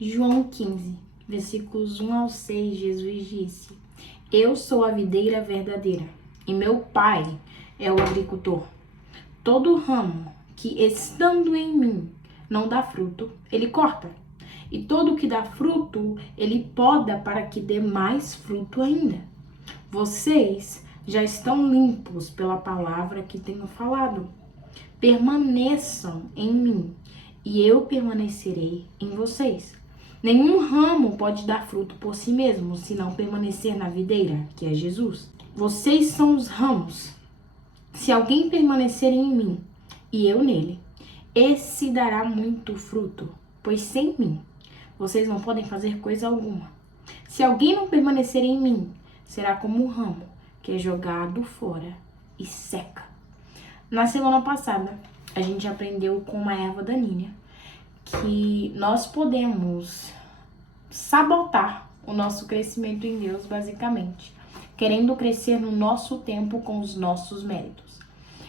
João 15, versículos 1 ao 6, Jesus disse: Eu sou a videira verdadeira, e meu Pai é o agricultor. Todo ramo que, estando em mim, não dá fruto, ele corta. E todo que dá fruto, ele poda para que dê mais fruto ainda. Vocês já estão limpos pela palavra que tenho falado. Permaneçam em mim, e eu permanecerei em vocês. Nenhum ramo pode dar fruto por si mesmo, se não permanecer na videira, que é Jesus. Vocês são os ramos. Se alguém permanecer em mim, e eu nele, esse dará muito fruto, pois sem mim, vocês não podem fazer coisa alguma. Se alguém não permanecer em mim, será como um ramo que é jogado fora e seca. Na semana passada, a gente aprendeu com a erva daninha que nós podemos sabotar o nosso crescimento em Deus, basicamente, querendo crescer no nosso tempo com os nossos méritos.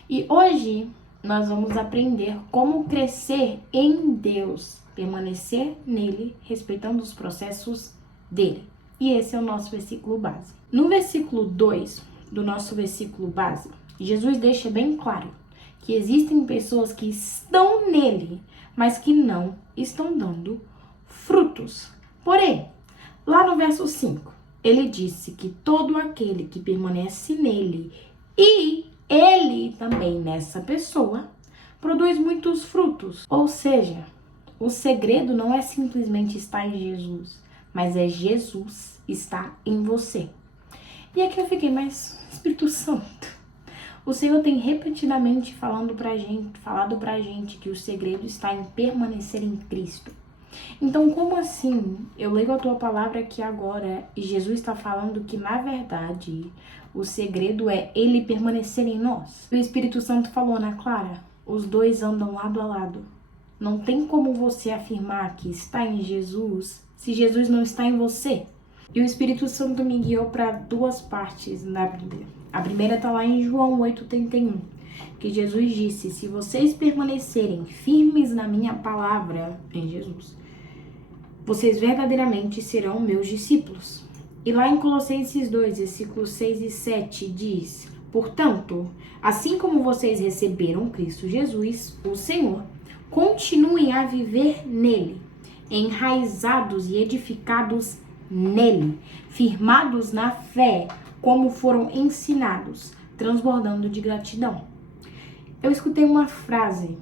E hoje nós vamos aprender como crescer em Deus, permanecer nele, respeitando os processos dele. E esse é o nosso versículo base. No versículo 2 do nosso versículo base, Jesus deixa bem claro que existem pessoas que estão nele, mas que não estão dando frutos. Porém, lá no verso 5, ele disse que todo aquele que permanece nele e ele também nessa pessoa produz muitos frutos. Ou seja, o segredo não é simplesmente estar em Jesus, mas é Jesus estar em você. E aqui eu fiquei, mas Espírito Santo, o Senhor tem repetidamente falado pra gente que o segredo está em permanecer em Cristo. Então, como assim? Eu leio a tua palavra aqui agora e Jesus está falando que, na verdade, o segredo é ele permanecer em nós. O Espírito Santo falou, Ana Clara, os dois andam lado a lado. Não tem como você afirmar que está em Jesus se Jesus não está em você. E o Espírito Santo me guiou para duas partes na Bíblia. A primeira está lá em João 8,31, que Jesus disse: se vocês permanecerem firmes na minha palavra, em Jesus, vocês verdadeiramente serão meus discípulos. E lá em Colossenses 2, versículos 6 e 7, diz: portanto, assim como vocês receberam Cristo Jesus, o Senhor, continuem a viver nele, enraizados e edificados nele, firmados na fé, como foram ensinados, transbordando de gratidão. Eu escutei uma frase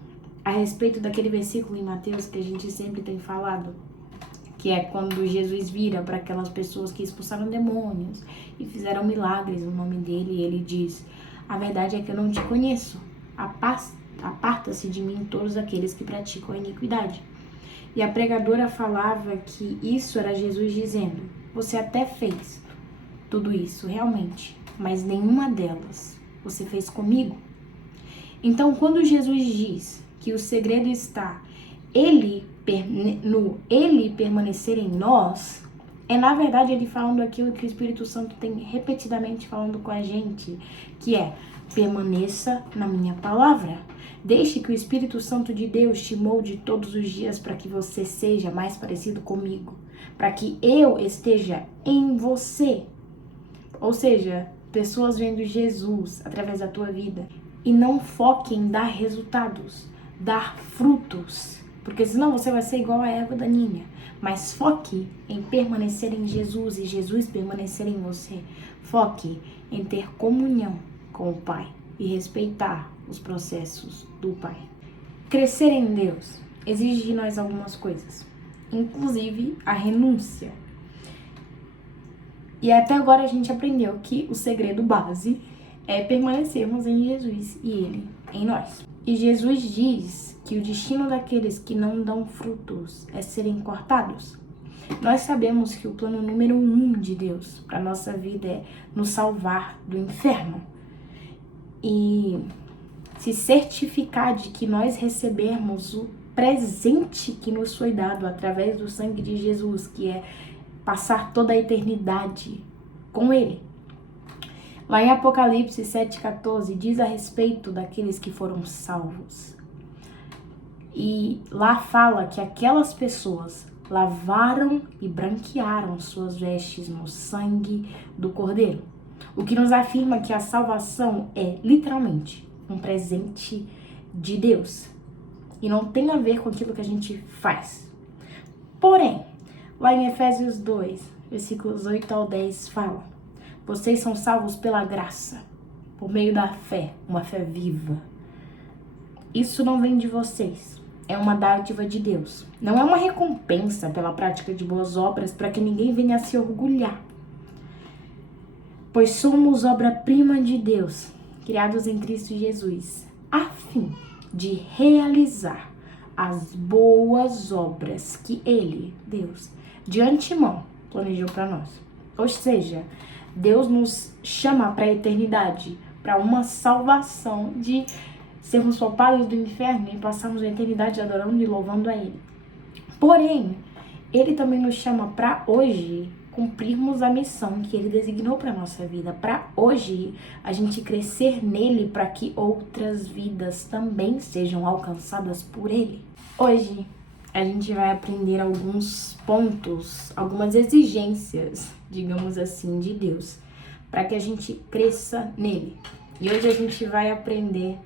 a respeito daquele versículo em Mateus que a gente sempre tem falado, que é quando Jesus vira para aquelas pessoas que expulsaram demônios e fizeram milagres no nome dele, e ele diz: a verdade é que eu não te conheço, aparta-se de mim todos aqueles que praticam a iniquidade. E a pregadora falava que isso era Jesus dizendo: você até fez tudo isso, realmente, mas nenhuma delas você fez comigo. Então, quando Jesus diz que o segredo está ele permanecer em nós, é na verdade ele falando aquilo que o Espírito Santo tem repetidamente falando com a gente, que é: permaneça na minha palavra. Deixe que o Espírito Santo de Deus te molde todos os dias para que você seja mais parecido comigo, para que eu esteja em você. Ou seja, pessoas vendo Jesus através da tua vida e não foque em dar resultados, dar frutos, porque senão você vai ser igual a erva daninha. Mas foque em permanecer em Jesus e Jesus permanecer em você. Foque em ter comunhão com o Pai e respeitar os processos do Pai. Crescer em Deus exige de nós algumas coisas, inclusive a renúncia. E até agora a gente aprendeu que o segredo base é permanecermos em Jesus e Ele em nós. E Jesus diz que o destino daqueles que não dão frutos é serem cortados. Nós sabemos que o plano número 1 de Deus para a nossa vida é nos salvar do inferno e se certificar de que nós recebemos o presente que nos foi dado através do sangue de Jesus, que é passar toda a eternidade com Ele. Lá em Apocalipse 7,14 diz a respeito daqueles que foram salvos. E lá fala que aquelas pessoas lavaram e branquearam suas vestes no sangue do Cordeiro. O que nos afirma que a salvação é literalmente um presente de Deus e não tem a ver com aquilo que a gente faz. Porém, lá em Efésios 2, versículos 8 ao 10 fala: vocês são salvos pela graça, por meio da fé, uma fé viva. Isso não vem de vocês, é uma dádiva de Deus. Não é uma recompensa pela prática de boas obras para que ninguém venha a se orgulhar. Pois somos obra-prima de Deus, criados em Cristo Jesus, a fim de realizar as boas obras que Ele, Deus, de antemão planejou para nós. Ou seja, Deus nos chama para a eternidade, para uma salvação, de sermos poupados do inferno e passarmos a eternidade adorando e louvando a Ele. Porém, Ele também nos chama para hoje cumprirmos a missão que Ele designou para a nossa vida. Para hoje, a gente crescer nele para que outras vidas também sejam alcançadas por Ele. Hoje, a gente vai aprender alguns pontos, algumas exigências, digamos assim, de Deus, para que a gente cresça nele. E hoje a gente vai aprender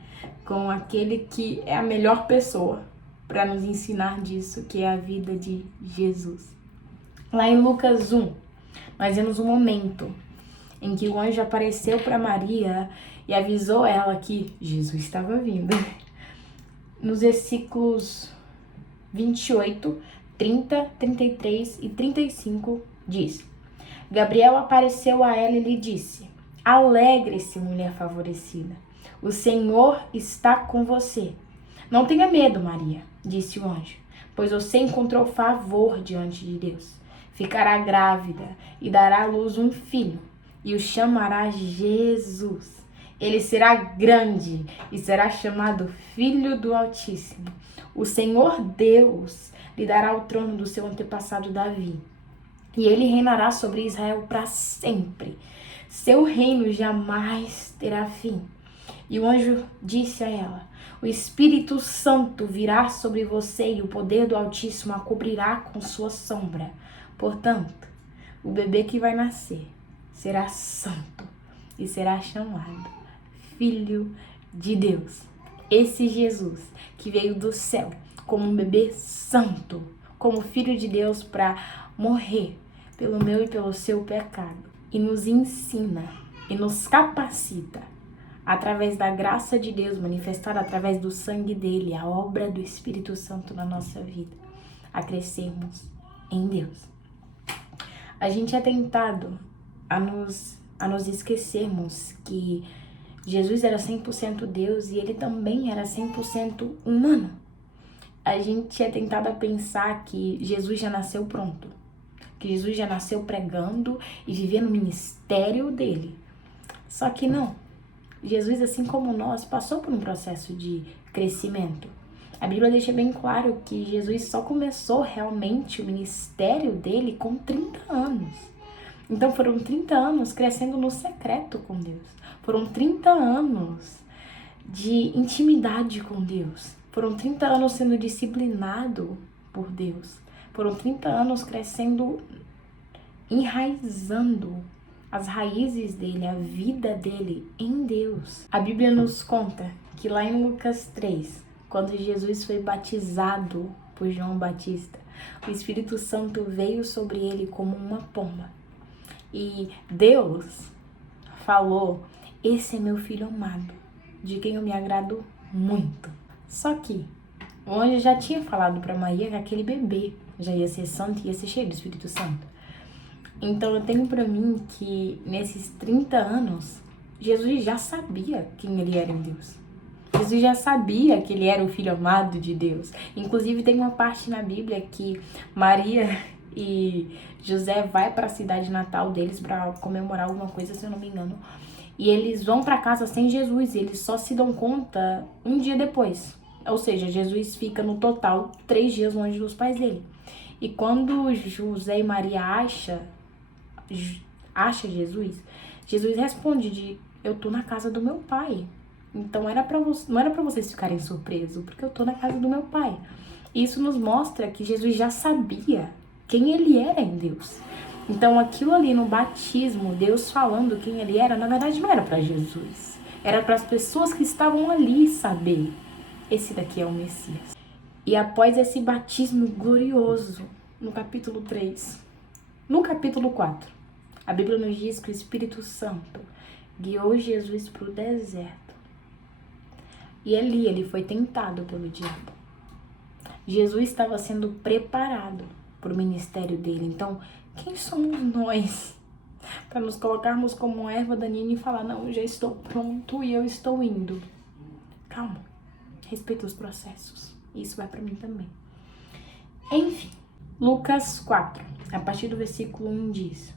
com aquele que é a melhor pessoa para nos ensinar disso, que é a vida de Jesus. Lá em Lucas 1, nós vemos um momento em que o anjo apareceu para Maria e avisou ela que Jesus estava vindo. Nos versículos 28, 30, 33 e 35 diz: Gabriel apareceu a ela e lhe disse: alegre-se, mulher favorecida, o Senhor está com você. Não tenha medo, Maria, disse o anjo, pois você encontrou favor diante de Deus. Ficará grávida e dará à luz um filho, e o chamará Jesus. Ele será grande e será chamado Filho do Altíssimo. O Senhor Deus lhe dará o trono do seu antepassado Davi, e ele reinará sobre Israel para sempre. Seu reino jamais terá fim. E o anjo disse a ela: o Espírito Santo virá sobre você e o poder do Altíssimo a cobrirá com sua sombra. Portanto, o bebê que vai nascer será santo e será chamado Filho de Deus. Esse Jesus que veio do céu como um bebê santo, como Filho de Deus, para morrer pelo meu e pelo seu pecado, e nos ensina e nos capacita, através da graça de Deus manifestada através do sangue dele, a obra do Espírito Santo na nossa vida, a crescermos em Deus. A gente é tentado a nos esquecermos que Jesus era 100% Deus e ele também era 100% humano. A gente é tentado a pensar que Jesus já nasceu pronto, que Jesus já nasceu pregando e vivendo o ministério dele. Só que não. Jesus, assim como nós, passou por um processo de crescimento. A Bíblia deixa bem claro que Jesus só começou realmente o ministério dele com 30 anos. Então foram 30 anos crescendo no secreto com Deus. Foram 30 anos de intimidade com Deus. Foram 30 anos sendo disciplinado por Deus. Foram 30 anos crescendo, enraizando as raízes dele, a vida dele em Deus. A Bíblia nos conta que lá em Lucas 3, quando Jesus foi batizado por João Batista, o Espírito Santo veio sobre ele como uma pomba. E Deus falou: esse é meu filho amado, de quem eu me agrado muito. Só que o anjo já tinha falado para Maria que aquele bebê já ia ser santo e ia ser cheio do Espírito Santo. Então eu tenho para mim que nesses 30 anos, Jesus já sabia quem ele era em Deus. Jesus já sabia que ele era o filho amado de Deus. Inclusive tem uma parte na Bíblia que Maria e José vai para a cidade natal deles para comemorar alguma coisa, se eu não me engano. E eles vão para casa sem Jesus e eles só se dão conta um dia depois. Ou seja, Jesus fica no total 3 dias longe dos pais dele. E quando José e Maria acha Jesus, Jesus responde eu tô na casa do meu pai. Então não era para vocês ficarem surpresos, porque eu tô na casa do meu pai. Isso nos mostra que Jesus já sabia quem ele era em Deus. Então aquilo ali no batismo, Deus falando quem ele era, na verdade não era para Jesus. Era para as pessoas que estavam ali saber, esse daqui é o Messias. E após esse batismo glorioso, no capítulo 3, no capítulo 4, a Bíblia nos diz que o Espírito Santo guiou Jesus para o deserto. E ali ele foi tentado pelo diabo. Jesus estava sendo preparado para o ministério dele. Então, quem somos nós para nos colocarmos como erva daninha e falar, não, eu já estou pronto e eu estou indo? Calma, respeita os processos. Isso vai para mim também. Enfim, Lucas 4, a partir do versículo 1 diz: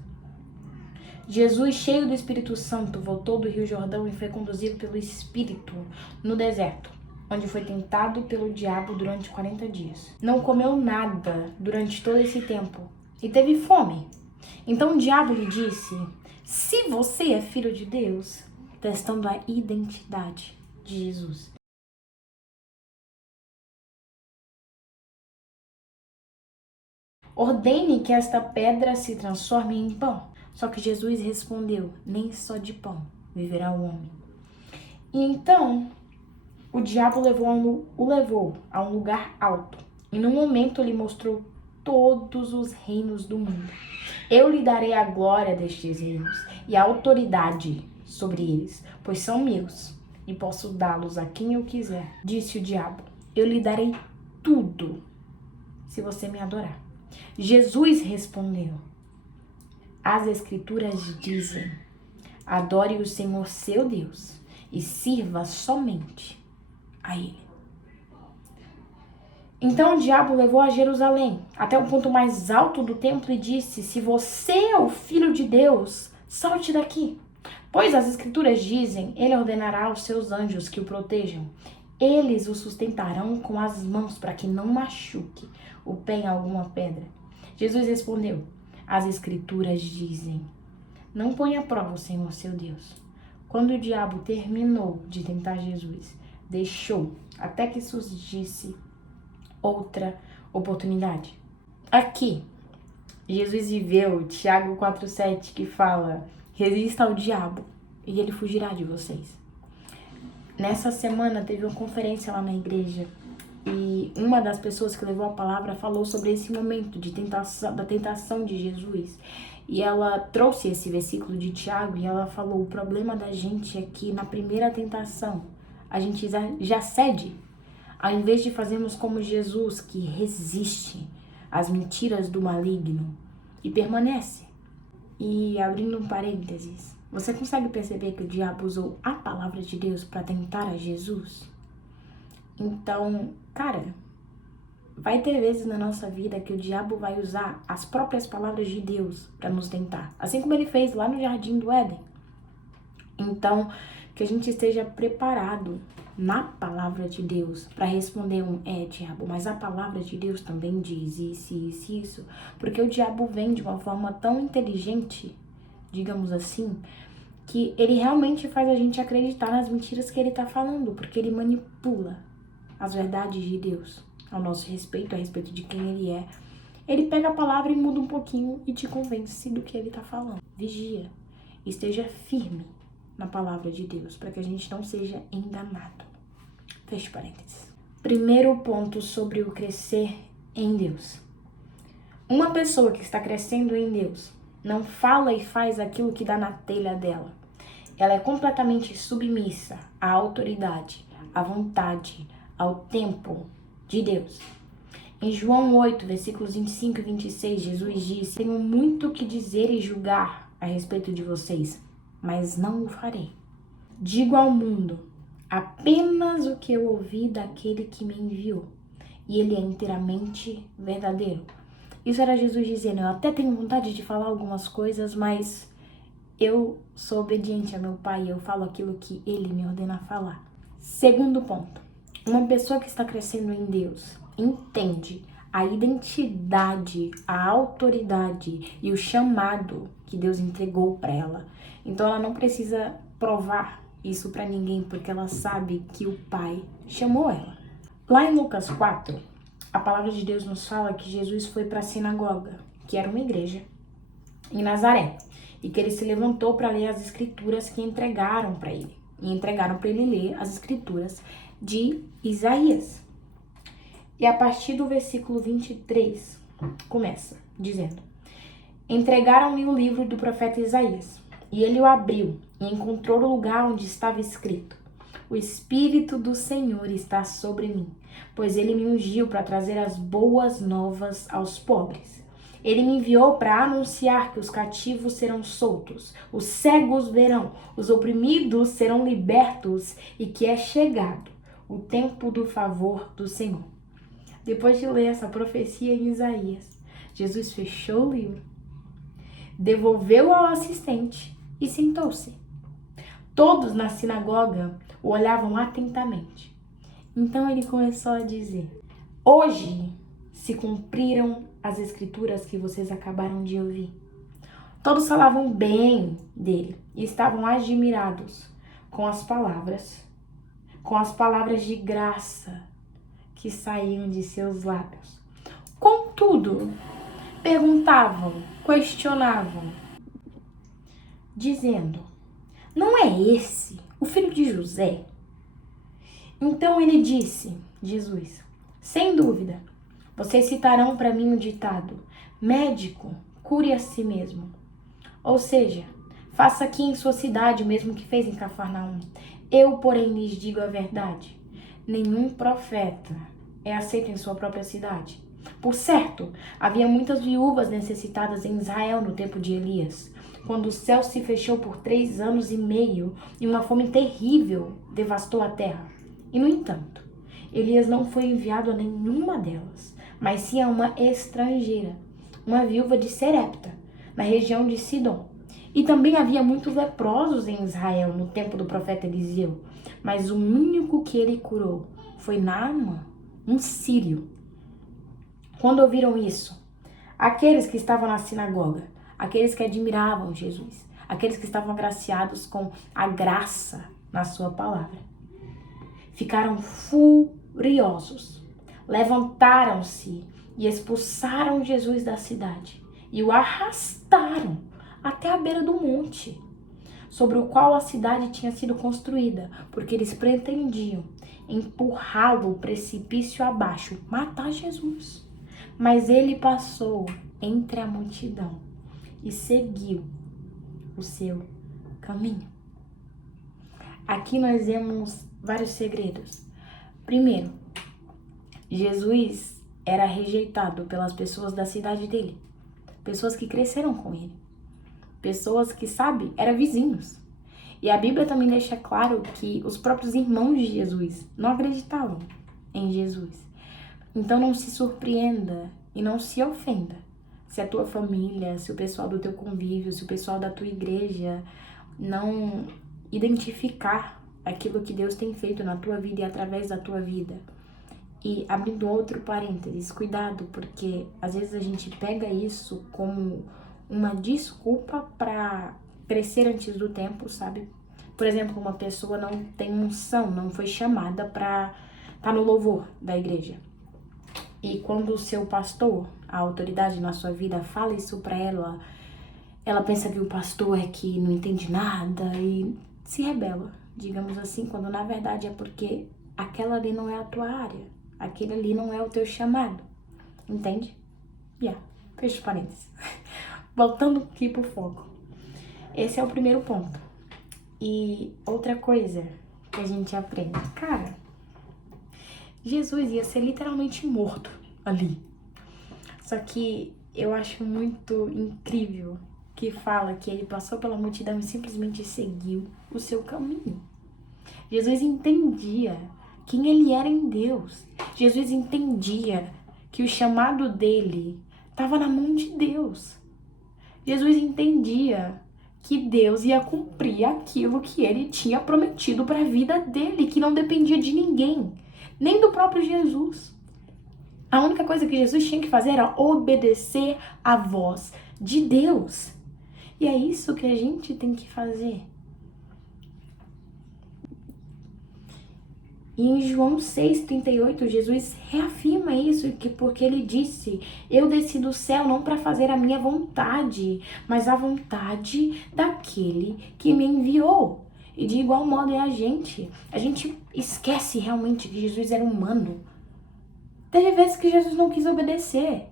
Jesus, cheio do Espírito Santo, voltou do Rio Jordão e foi conduzido pelo Espírito no deserto, onde foi tentado pelo diabo durante 40 dias. Não comeu nada durante todo esse tempo e teve fome. Então o diabo lhe disse: se você é filho de Deus, testando a identidade de Jesus. Ordene que esta pedra se transforme em pão. Só que Jesus respondeu: nem só de pão viverá o homem. E então o diabo o levou a um lugar alto. E no momento ele mostrou todos os reinos do mundo. Eu lhe darei a glória destes reinos e a autoridade sobre eles, pois são meus e posso dá-los a quem eu quiser. Disse o diabo: eu lhe darei tudo se você me adorar. Jesus respondeu: as Escrituras dizem, adore o Senhor seu Deus e sirva somente a Ele. Então o diabo levou a Jerusalém até o ponto mais alto do templo e disse: se você é o Filho de Deus, salte daqui. Pois as Escrituras dizem, ele ordenará aos seus anjos que o protejam. Eles o sustentarão com as mãos para que não machuque o pé em alguma pedra. Jesus respondeu: as Escrituras dizem, não ponha à prova o Senhor seu Deus. Quando o diabo terminou de tentar Jesus, deixou até que surgisse outra oportunidade. Aqui, Jesus viveu Tiago 4,7, que fala: resista ao diabo e ele fugirá de vocês. Nessa semana teve uma conferência lá na igreja e uma das pessoas que levou a palavra falou sobre esse momento de tentação, da tentação de Jesus. E ela trouxe esse versículo de Tiago e ela falou: o problema da gente é que na primeira tentação a gente já cede. Ao invés de fazermos como Jesus, que resiste às mentiras do maligno e permanece. E abrindo um parênteses, você consegue perceber que o diabo usou a palavra de Deus para tentar a Jesus? Então, cara, vai ter vezes na nossa vida que o diabo vai usar as próprias palavras de Deus para nos tentar. Assim como ele fez lá no Jardim do Éden. Então, que a gente esteja preparado na palavra de Deus para responder diabo, mas a palavra de Deus também diz isso. Porque o diabo vem de uma forma tão inteligente, digamos assim, que ele realmente faz a gente acreditar nas mentiras que ele tá falando, porque ele manipula as verdades de Deus ao nosso respeito, a respeito de quem ele é. Ele pega a palavra e muda um pouquinho e te convence do que ele tá falando. Vigia, esteja firme na palavra de Deus, para que a gente não seja enganado. Feche parênteses. Primeiro ponto sobre o crescer em Deus. Uma pessoa que está crescendo em Deus não fala e faz aquilo que dá na telha dela. Ela é completamente submissa à autoridade, à vontade, ao tempo de Deus. Em João 8, versículos 25 e 26, Jesus disse: tenho muito o que dizer e julgar a respeito de vocês, mas não o farei. Digo ao mundo apenas o que eu ouvi daquele que me enviou, e ele é inteiramente verdadeiro. Isso era Jesus dizendo: eu até tenho vontade de falar algumas coisas, mas eu sou obediente a meu Pai e eu falo aquilo que ele me ordena falar. Segundo ponto, uma pessoa que está crescendo em Deus entende a identidade, a autoridade e o chamado que Deus entregou para ela. Então ela não precisa provar isso para ninguém, porque ela sabe que o Pai chamou ela. Lá em Lucas 4, a palavra de Deus nos fala que Jesus foi para a sinagoga, que era uma igreja, em Nazaré, e que ele se levantou para ler as escrituras que entregaram para ele. E entregaram para ele ler as escrituras de Isaías. E a partir do versículo 23, começa dizendo: entregaram-lhe o livro do profeta Isaías, e ele o abriu, e encontrou o lugar onde estava escrito: o Espírito do Senhor está sobre mim, pois ele me ungiu para trazer as boas novas aos pobres. Ele me enviou para anunciar que os cativos serão soltos, os cegos verão, os oprimidos serão libertos e que é chegado o tempo do favor do Senhor. Depois de ler essa profecia em Isaías, Jesus fechou o livro, devolveu ao assistente e sentou-se. Todos na sinagoga o olhavam atentamente. Então ele começou a dizer: hoje se cumpriram as escrituras que vocês acabaram de ouvir. Todos falavam bem dele e estavam admirados com as palavras de graça que saíam de seus lábios. Contudo, perguntavam, questionavam, dizendo: não é esse o filho de José? Então ele disse, Jesus: sem dúvida, vocês citarão para mim o ditado: médico, cure a si mesmo. Ou seja, faça aqui em sua cidade o mesmo que fez em Cafarnaum. Eu, porém, lhes digo a verdade: nenhum profeta é aceito em sua própria cidade. Por certo, havia muitas viúvas necessitadas em Israel no tempo de Elias, quando o céu se fechou por 3 anos e meio e uma fome terrível devastou a terra. E, no entanto, Elias não foi enviado a nenhuma delas, mas sim a uma estrangeira, uma viúva de Serepta, na região de Sidom. E também havia muitos leprosos em Israel no tempo do profeta Eliseu, mas o único que ele curou foi Naamã, um sírio. Quando ouviram isso, aqueles que estavam na sinagoga, aqueles que admiravam Jesus, aqueles que estavam agraciados com a graça na sua palavra, ficaram furiosos, levantaram-se e expulsaram Jesus da cidade e o arrastaram até a beira do monte, sobre o qual a cidade tinha sido construída, porque eles pretendiam empurrá-lo precipício abaixo, matar Jesus. Mas ele passou entre a multidão e seguiu o seu caminho. Aqui nós vemos vários segredos. Primeiro, Jesus era rejeitado pelas pessoas da cidade dele, pessoas que cresceram com ele, pessoas que, sabe, eram vizinhos. E a Bíblia também deixa claro que os próprios irmãos de Jesus não acreditavam em Jesus. Então não se surpreenda e não se ofenda se a tua família, se o pessoal do teu convívio, se o pessoal da tua igreja não identificar aquilo que Deus tem feito na tua vida e através da tua vida. E abrindo outro parênteses, cuidado, porque às vezes a gente pega isso como uma desculpa para crescer antes do tempo, sabe? Por exemplo, uma pessoa não tem unção, não foi chamada para estar no louvor da igreja. E quando o seu pastor, a autoridade na sua vida, fala isso para ela pensa que o pastor é que não entende nada e se rebela, digamos assim, quando na verdade é porque aquela ali não é a tua área, aquele ali não é o teu chamado, entende? Fecha os parênteses. Voltando aqui pro foco. Esse é o primeiro ponto. E outra coisa que a gente aprende, cara, Jesus ia ser literalmente morto ali. Só que eu acho muito incrível que fala que ele passou pela multidão e simplesmente seguiu o seu caminho. Jesus entendia quem ele era em Deus. Jesus entendia que o chamado dele estava na mão de Deus. Jesus entendia que Deus ia cumprir aquilo que ele tinha prometido para a vida dele, que não dependia de ninguém, nem do próprio Jesus. A única coisa que Jesus tinha que fazer era obedecer à voz de Deus. E é isso que a gente tem que fazer. E em João 6,38, Jesus reafirma isso, porque ele disse: eu desci do céu não para fazer a minha vontade, mas a vontade daquele que me enviou. E de igual modo é a gente esquece realmente que Jesus era humano. Teve vezes que Jesus não quis obedecer.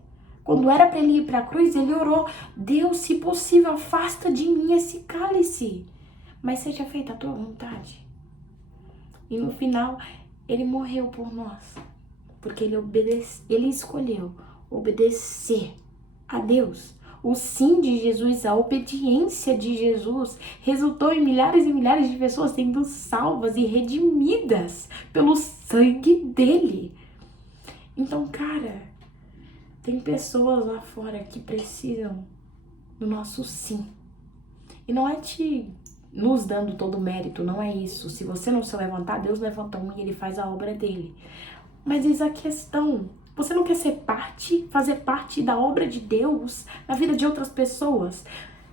Quando era para ele ir para a cruz, ele orou: Deus, se possível, afasta de mim esse cálice, mas seja feita a tua vontade. E no final, ele morreu por nós, porque ele escolheu obedecer a Deus. O sim de Jesus, a obediência de Jesus, resultou em milhares e milhares de pessoas sendo salvas e redimidas pelo sangue dele. Então, cara, tem pessoas lá fora que precisam do nosso sim. E não é nos dando todo o mérito, não é isso. Se você não se levantar, Deus levanta um e ele faz a obra dele. Mas eis a questão: você não quer fazer parte da obra de Deus na vida de outras pessoas?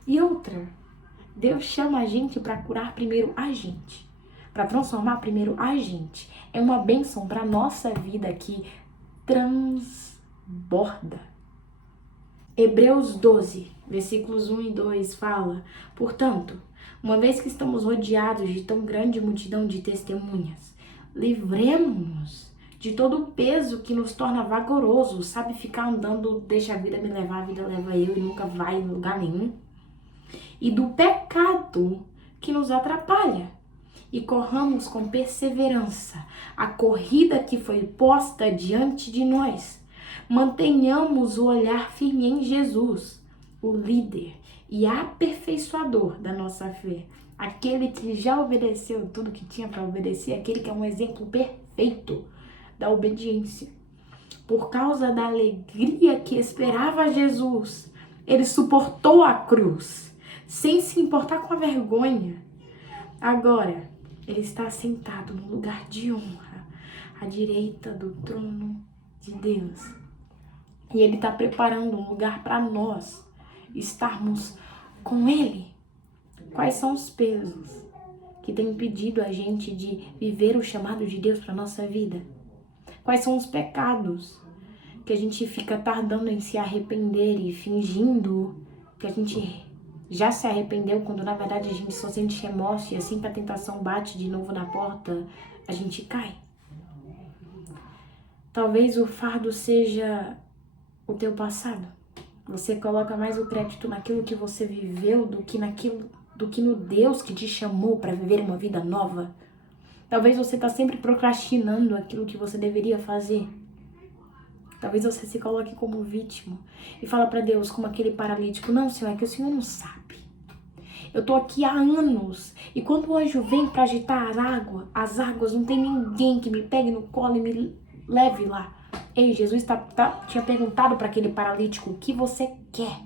E outra, Deus chama a gente para curar primeiro a gente, para transformar primeiro a gente. É uma bênção para nossa vida que transborda. Hebreus 12, versículos 1 e 2 fala: portanto, uma vez que estamos rodeados de tão grande multidão de testemunhas, livremos-nos de todo o peso que nos torna vagaroso, sabe, ficar andando, deixa a vida me levar, a vida leva eu e nunca vai em lugar nenhum, e do pecado que nos atrapalha, e corramos com perseverança a corrida que foi posta diante de nós. Mantenhamos o olhar firme em Jesus, o líder e aperfeiçoador da nossa fé, aquele que já obedeceu tudo que tinha para obedecer, aquele que é um exemplo perfeito da obediência. Por causa da alegria que esperava Jesus, ele suportou a cruz, sem se importar com a vergonha. Agora, ele está sentado no lugar de honra, à direita do trono de Deus. E ele está preparando um lugar para nós estarmos com ele. Quais são os pesos que têm impedido a gente de viver o chamado de Deus para nossa vida? Quais são os pecados que a gente fica tardando em se arrepender e fingindo que a gente já se arrependeu, quando na verdade a gente só sente remorso, e assim que a tentação bate de novo na porta, a gente cai? Talvez o fardo seja o teu passado. Você coloca mais o crédito naquilo que você viveu do que no Deus que te chamou para viver uma vida nova. Talvez você está sempre procrastinando aquilo que você deveria fazer. Talvez você se coloque como vítima e fala para Deus como aquele paralítico: não, Senhor, é que o Senhor não sabe. Eu tô aqui há anos e quando o anjo vem para agitar as águas, não tem ninguém que me pegue no colo e me leve lá. Ei, Jesus tinha perguntado para aquele paralítico: o que você quer?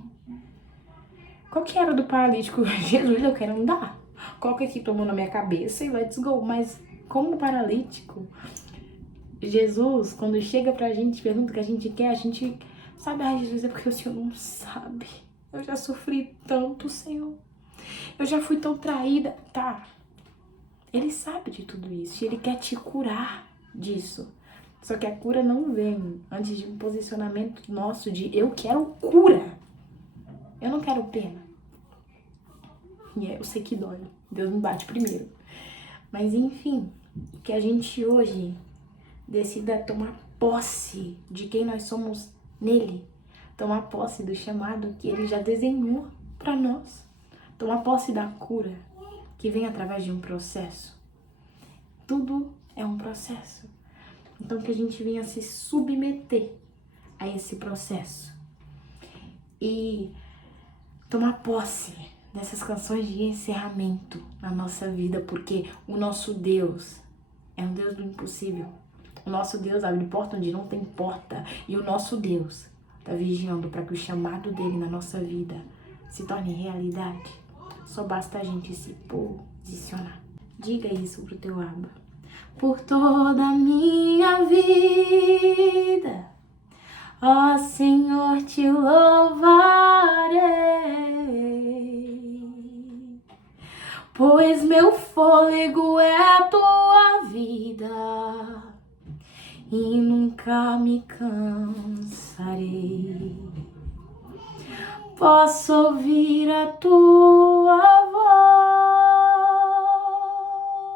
Qual que era do paralítico? Jesus, eu quero andar. Coloca aqui, tomou na minha cabeça e let's go. Mas como paralítico, Jesus, quando chega pra gente, pergunta o que a gente quer, a gente sabe: ai, Jesus, é porque o Senhor não sabe. Eu já sofri tanto, Senhor. Eu já fui tão traída. Tá. Ele sabe de tudo isso e ele quer te curar disso. Só que a cura não vem antes de um posicionamento nosso de eu quero cura. Eu não quero pena. E eu sei que dói. Deus me bate primeiro. Mas enfim, que a gente hoje decida tomar posse de quem nós somos nele. Tomar posse do chamado que ele já desenhou para nós. Tomar posse da cura que vem através de um processo. Tudo é um processo. Então que a gente venha se submeter a esse processo. E tomar posse dessas canções de encerramento na nossa vida, porque o nosso Deus é um Deus do impossível. O nosso Deus abre porta onde não tem porta. E o nosso Deus está vigiando para que o chamado dele na nossa vida se torne realidade. Só basta a gente se posicionar. Diga isso pro teu Abba. Por toda a minha vida, ó Senhor, te louvarei, pois meu fôlego é a tua vida. nunca me cansarei. Posso ouvir a tua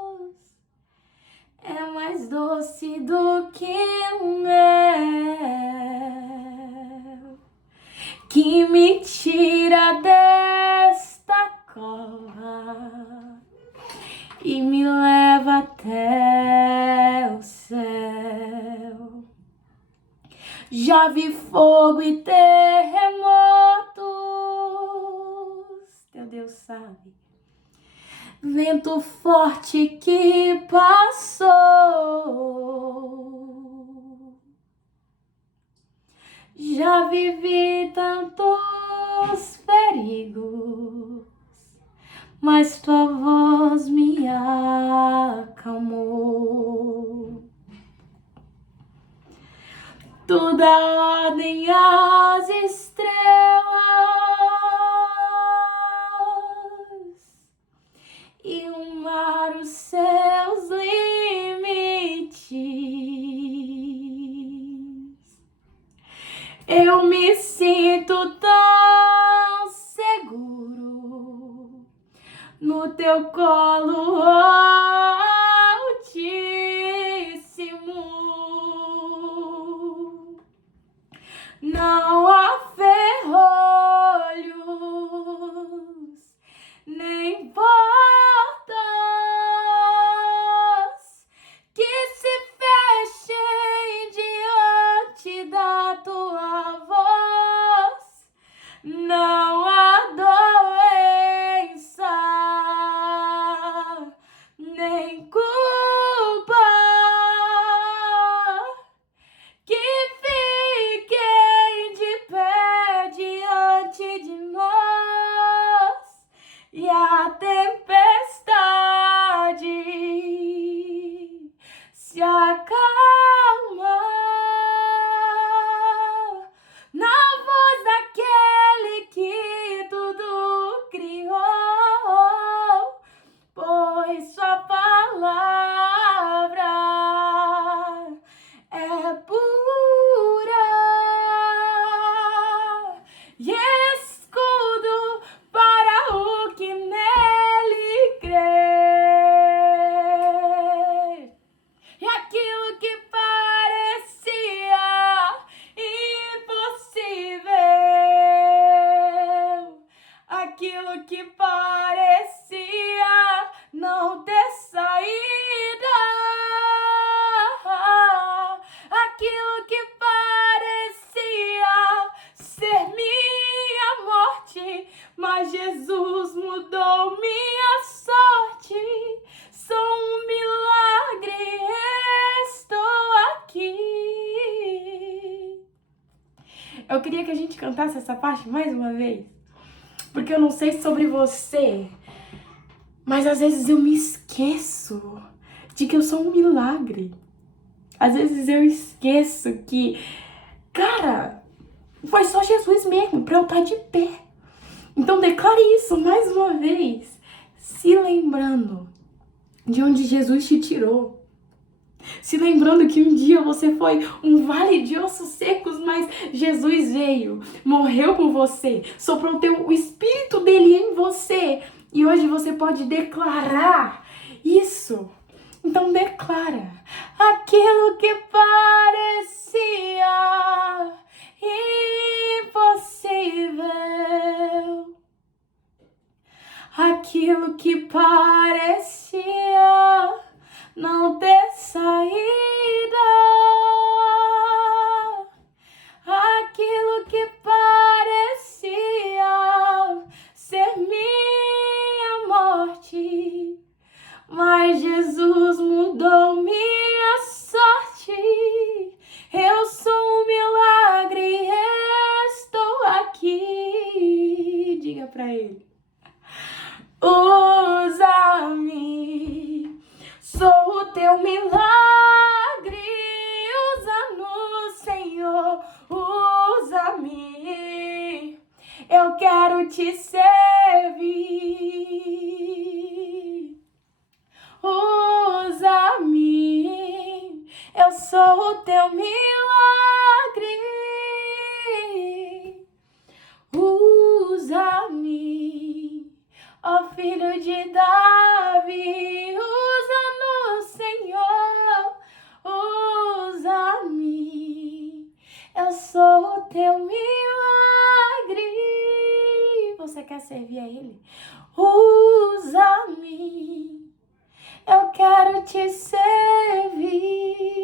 voz, é mais doce do que mel, que me tira desta cova e me leva até o céu. Já vi fogo e terremotos, teu Deus sabe, vento forte que passou. Já vivi tantos perigos, mas tua voz me acalmou. Tu dá ordem às estrelas e o mar os seus limites. Eu me sinto tão seguro no teu colo altíssimo. Não há ferrolhos, nem portas que se fechem diante da tua voz. Não há doença, nem culpa que fiquem de pé diante de nós, e a tempestade se acalma na voz daquele que tudo criou, pois sua palavra é pura e escudo para o que nele crê. E aquilo que parecia impossível, aquilo que parecia não ter saída, aquilo que parecia ser minha morte, mas Jesus mudou minha sorte. Sou um milagre, estou aqui. Eu queria que a gente cantasse essa parte mais uma vez, porque eu não sei sobre você, mas às vezes eu me esqueço de que eu sou um milagre. Às vezes eu esqueço que, cara, foi só Jesus mesmo pra eu estar de pé. Então declare isso mais uma vez, se lembrando de onde Jesus te tirou. Se lembrando que um dia você foi um vale de ossos secos, mas Jesus veio, morreu por você, soprou o Espírito dele em você, e hoje você pode declarar isso. Então declara: aquilo que parecia impossível, aquilo que parecia não ter saída, aquilo que parecia ser minha morte, mas Jesus mudou minha sorte. Eu sou um milagre, estou aqui. Diga pra ele: usa-me, sou o teu milagre, usa-nos, Senhor, usa-me, eu quero te servir. Usa-me, Eu sou o teu milagre. Usa-me, ó filho de Davi, usa-nos, Senhor, usa-me, eu sou o teu milagre. Você quer servir a Ele? Usa-me, eu quero te servir.